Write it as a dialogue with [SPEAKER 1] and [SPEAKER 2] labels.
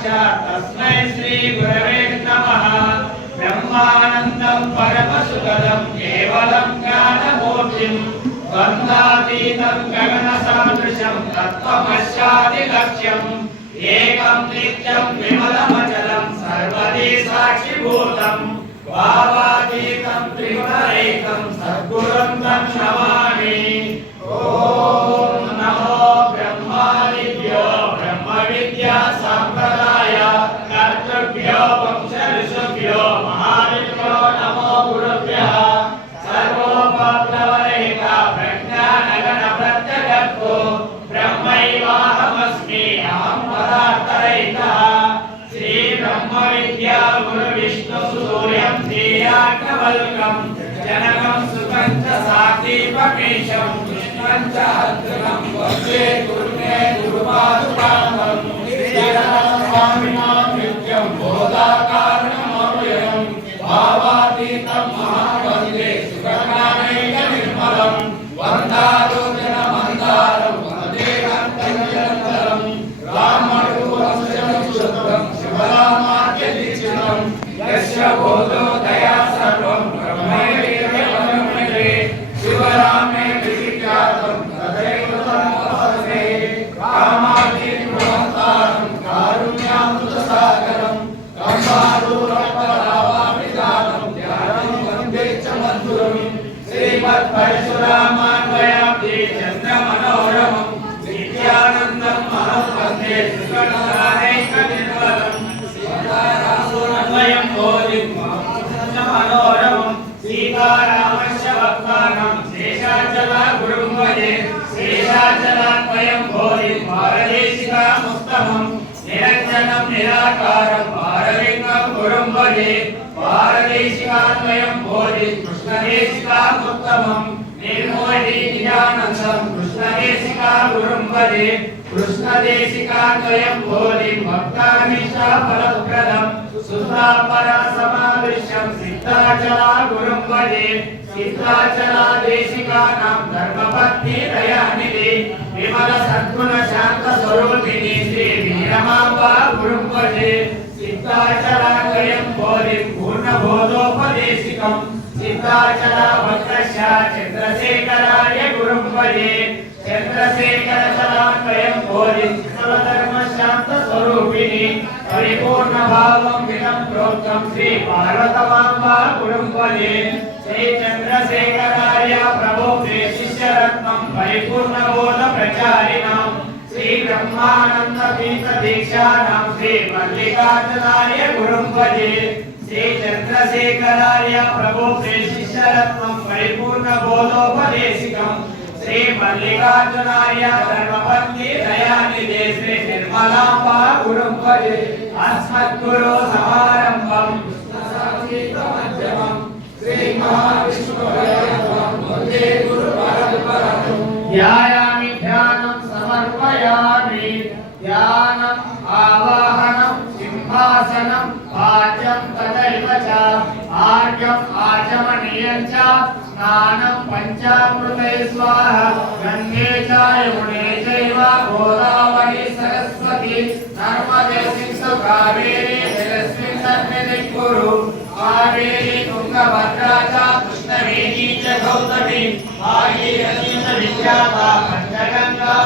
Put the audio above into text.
[SPEAKER 1] తస్మై శ్రీ గురవే నమః బ్రహ్మానందం పరమసుఖదం కేవలం జ్ఞానమూర్తిం ద్వంద్వాతీతం గగన సాదృశం తత్వమశాది లక్ష్యం ఏకం నిత్యం విమలమచలం సర్వదే సాక్షిభూతం భావాతీతం త్రిగుణరైకం సద్గురం తం నమః स्नेहां परातरैतः श्रीब्रह्मविद्या गुरुविष्णुसूर्यं श्रीयाज्ञवल्क्यं जनकं सुतं च सादीपकेशं कृष्णं च हन्तकं वंदे गुरुने गुरुपादुकां श्रीरामस्वामिनां नित्यं बोधाकारणमव्ययं भावातीतं महा శ్రీమత్పరశురామాన్వయం చంద్రమనోరమం నిత్యానందం అహం వందే శ్రీకటారేకనిర్వలం సీతారామోన్వయం భోజిం మనోరమం సీతారామస్య భక్తానం శేషాచల గురుం వదే శేషాచలాన్వయం భోజిం భారదేశికాముత్తమం నిరంజనం నిరాకారం భారలింగం గురుం వదే भोजि कृष्णदेशिकामुत्तमं निर्मोहि निजानन्दं कृष्णदेशिका गुरुं भजे कृष्णदेशिकान्वयं भोजि भक्तानिष्ठाफलप्रदं सुतापरासमाविश्यं सिद्धाचला गुरुं भजे सिद्धाचला देशिकानां धर्मपत्नी विमल सद्गुण शान्त स्वरूपिणी श्री वीरमाम्बा गुरुं సిద్ధాచల భద్రశ చంద్రశేఖరాయ గురుంబయే చంద్రశేఖర చలాత్వయం బోధిధర్మ శాంత స్వరూపిణి పరిపూర్ణ భావం విదం ప్రోక్తం శ్రీ పార్వతమాంబ గురుంబయే శ్రీ చంద్రశేఖరాయ మల్లికార్జునాయ గురుంబయే. శ్రీ చంద్రశేఖరార్య ప్రభు శ్రీ శిష్యరత్నం పరిపూర్ణ బోధోపదేశికం శ్రీ మల్లికార్జునార్య ధర్మపత్ని దయానిధి శ్రీ నిర్మలాంబ గురుం పరి అస్మద్గురు సమారంభం. శ్రీ మహావిష్ణు ధ్యానం సమర్పయామి. ధ్యానం ఆవాహనం సింహాసనం పాఠ్యం తదైవ చ ఆర్ఘ్యం చ స్నానం పంచామృతై స్వాహ గంగే చ చైవ గోదావరి సరస్వతి నర్మదే సింధు కావేరి జలస్మిన్ సన్నిధి కురు కావేరి తుంగభద్రా చ కృష్ణవేణి చ గౌతమి భాగీరథి చ విఖ్యాత పంచగంగా